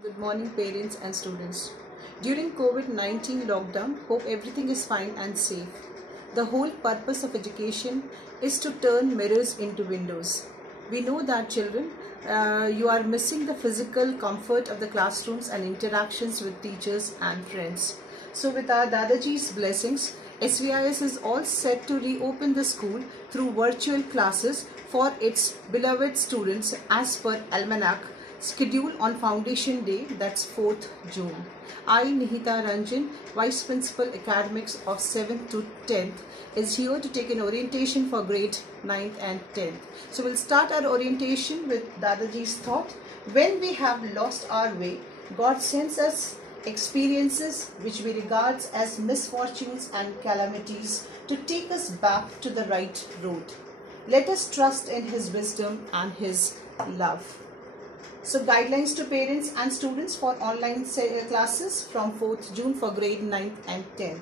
Good morning, parents and students. During COVID-19 lockdown, hope everything is fine and safe. The whole purpose of education is to turn mirrors into windows. We know that children, you are missing the physical comfort of the classrooms and interactions with teachers and friends. So with our Dadaji's blessings, SVIS is all set to reopen the school through virtual classes for its beloved students as per Almanac scheduled on Foundation Day, that's 4th June. I, Nihita Ranjan, Vice Principal Academics of 7th to 10th, is here to take an orientation for grade 9th and 10th. So we'll start our orientation with Dadaji's thought. When we have lost our way, God sends us experiences which we regard as misfortunes and calamities to take us back to the right road. Let us trust in His wisdom and His love. So guidelines to parents and students for online classes from 4th June for grade 9th and 10th.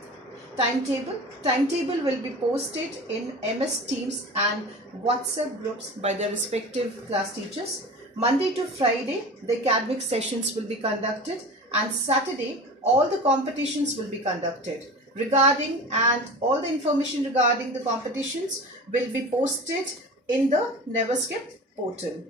Timetable will be posted in MS Teams and WhatsApp groups by the respective class teachers. Monday to Friday, the academic sessions will be conducted, and Saturday, all the competitions will be conducted. All the information regarding the competitions will be posted in the Never Skip portal.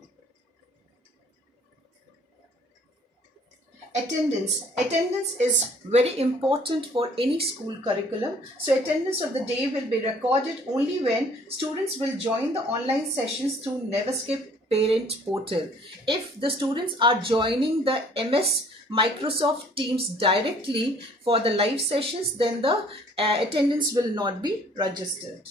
Attendance is very important for any school curriculum. So attendance of the day will be recorded only when students will join the online sessions through Never Skip parent portal. If the students are joining the MS Microsoft Teams directly for the live sessions, then the attendance will not be registered.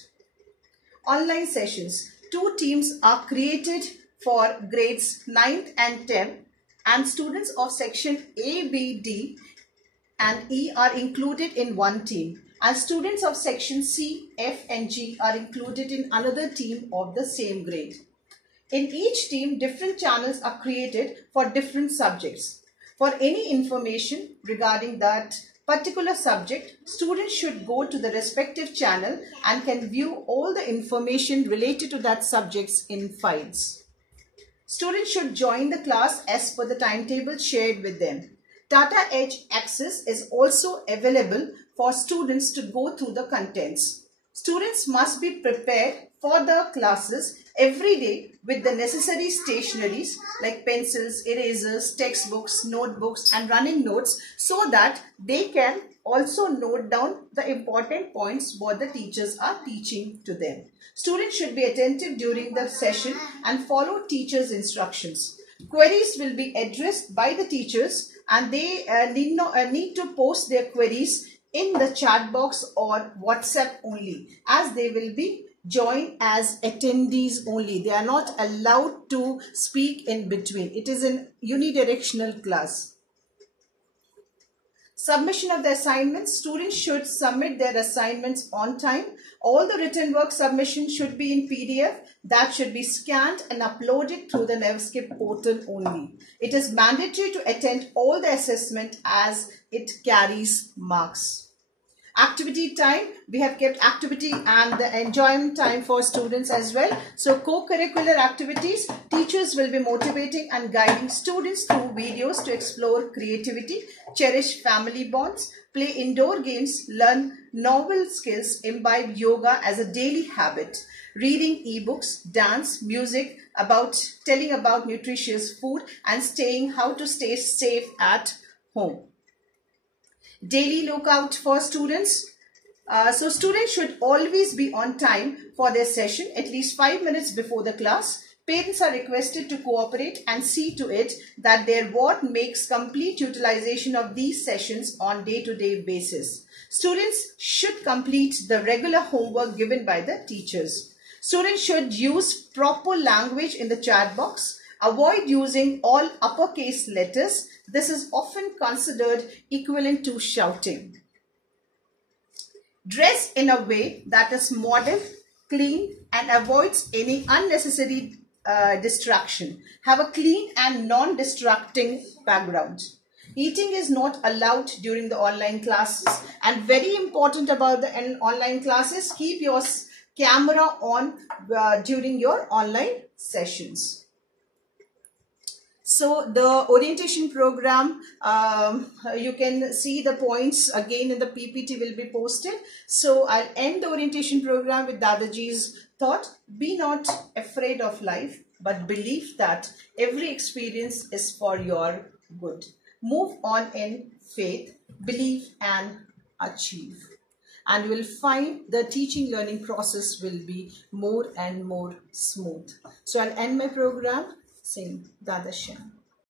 Online sessions. 2 teams are created for grades 9th and 10th. And students of section A, B, D and E are included in one team. And students of section C, F and G are included in another team of the same grade. In each team, different channels are created for different subjects. For any information regarding that particular subject, students should go to the respective channel and can view all the information related to that subjects in files. Students should join the class as per the timetable shared with them. Tata Edge access is also available for students to go through the contents. Students must be prepared for the classes every day with the necessary stationeries like pencils, erasers, textbooks, notebooks and running notes so that they can also note down the important points what the teachers are teaching to them. Students should be attentive during the session and follow teachers' instructions. Queries will be addressed by the teachers and they need to post their queries in the chat box or WhatsApp only, as they will be joined as attendees only. They are not allowed to speak in between. It is an unidirectional class. Submission of the assignments. Students should submit their assignments on time. All the written work submission should be in PDF that should be scanned and uploaded through the Never Skip portal only. It is mandatory to attend all the assessment as it carries marks. Activity time, we have kept activity and the enjoyment time for students as well. So co-curricular activities, teachers will be motivating and guiding students through videos to explore creativity, cherish family bonds, play indoor games, learn novel skills, imbibe yoga as a daily habit, reading ebooks, dance, music, telling about nutritious food and how to stay safe at home. Daily lookout for students. So students should always be on time for their session, at least 5 minutes before the class. Parents are requested to cooperate and see to it that their ward makes complete utilization of these sessions on day-to-day basis. Students should complete the regular homework given by the teachers. Students should use proper language in the chat box. Avoid using all uppercase letters. This is often considered equivalent to shouting. Dress in a way that is modern, clean and avoids any unnecessary distraction. Have a clean and non-distracting background. Eating is not allowed during the online classes, and very important about the online classes, keep your camera on during your online sessions. So the orientation program, you can see the points again in the PPT will be posted. So I'll end the orientation program with Dadaji's thought: be not afraid of life, but believe that every experience is for your good. Move on in faith, believe and achieve. And you will find the teaching learning process will be more and more smooth. So I'll end my program saying Dada Shyam.